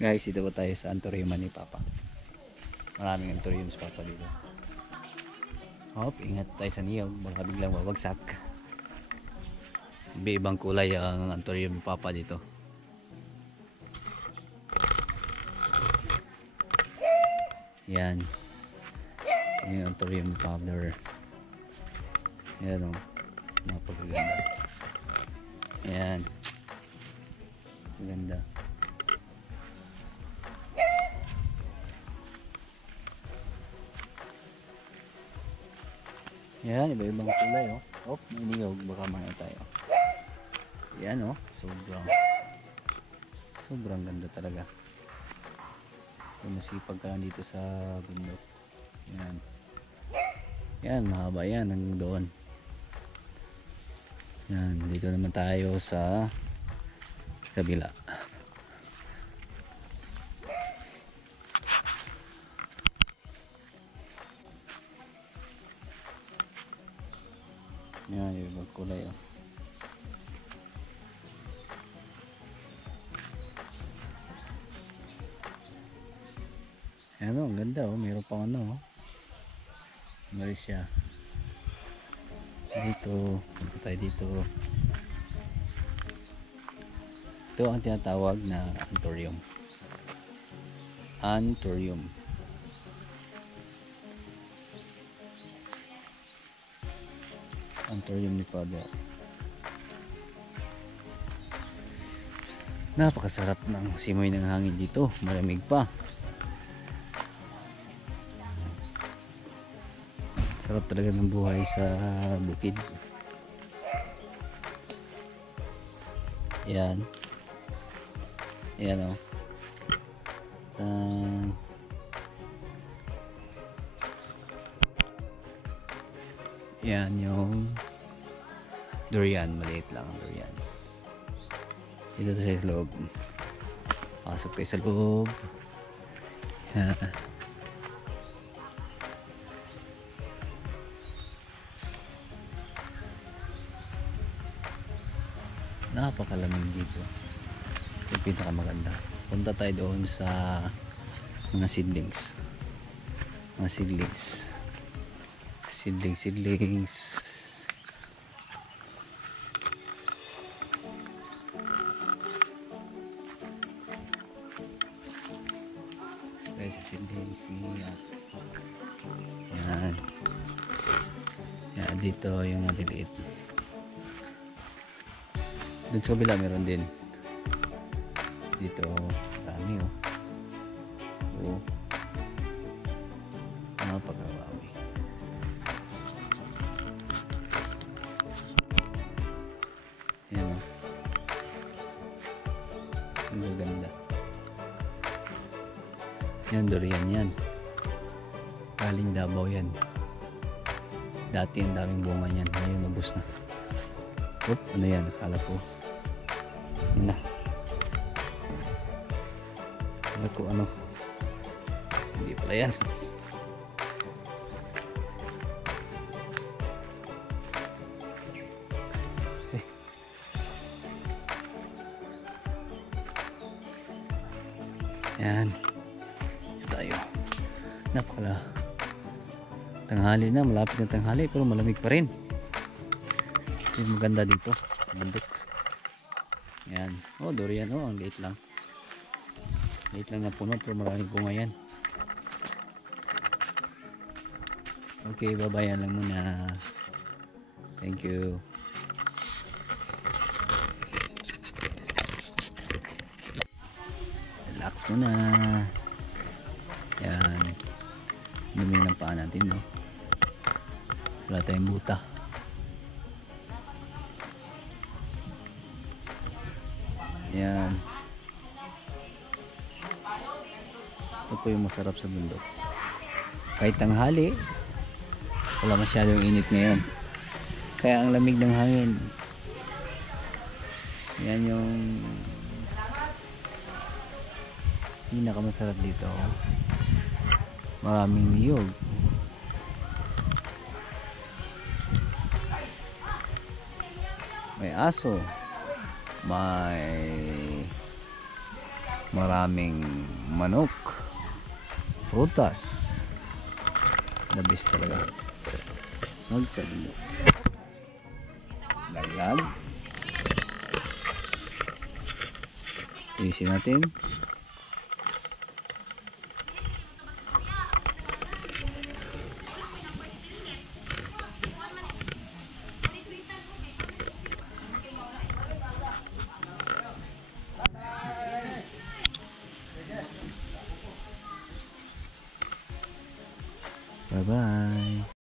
Guys, dito ba tayo sa antorium ni Papa? Maraming antorium sa Papa dito. Hop, ingat tayo sa niyog, baka biglang mabagsak. Iba-ibang kulay ang antorium ni Papa dito. Yan. Yan yung antorium ni Papa. Yan o. Napakaganda. Yan. Maganda. Yan, iba-ibang kulay oh. Oh, may niyog, baka maya tayo. Yan oh, sobrang ganda talaga. Kung masipag ka lang dito sa bundok. Yan. Yan, mahaba yan hanggang doon. Yan, dito naman tayo sa kabila. Yan, yung magkulay oh. Yan oh, ang ganda oh, mayroon pang ano oh. Meron siya. Dito, punta tayo dito. Ito ang tinatawag na antorium. Antorium. Antorium ni Father. Napakasarap ng simoy ng hangin dito, malamig pa. Sarap talaga ng buhay sa bukid. Yan. Yan o. Yan yung durian, maliit lang ang durian. Dito tayo sa loob. Pasok tayo sa loob. Napakalamig dito. Yung pinakamaganda. Punta tayo doon sa mga seedlings. Mga seedlings. Seedlings. Tayo sa seedlings. Yan. Yan, dito yung maliliit. Doon sa kabila meron din. Dito marami oh. Oo. Napakakarami. Yan oh. Ang ganda. Yan, durian yan. Galing Davao yan. Dati ang daming bunga yan. Ngayon nabus na. Oop, ano yan? Akala ko. Na. Akala ko ano. Hindi pala yan. Okay. Yan. Ito tayo. Napakala. Tanghali na. Malapit na tanghali pero malamig pa rin. Yung maganda dito sa bundok. Yan. Oh, durian. Oh, ang liit lang. Liit lang na puno pero maraming bunga yan. Okay, babayan lang muna. Thank you. Relax muna. Yan. Luming ng paa natin, no? Wala tayong buta. Yan. Ito po yung masarap sa bundok. Kahit tanghali, wala masyadong init ngayon. Kaya ang lamig ng hangin. Yan yung pinakamasarap dito. Maraming niyog. May aso. May Maraming manok, prutas. The best talaga. Magsalo. Laglag. Isin natin. Bye bye.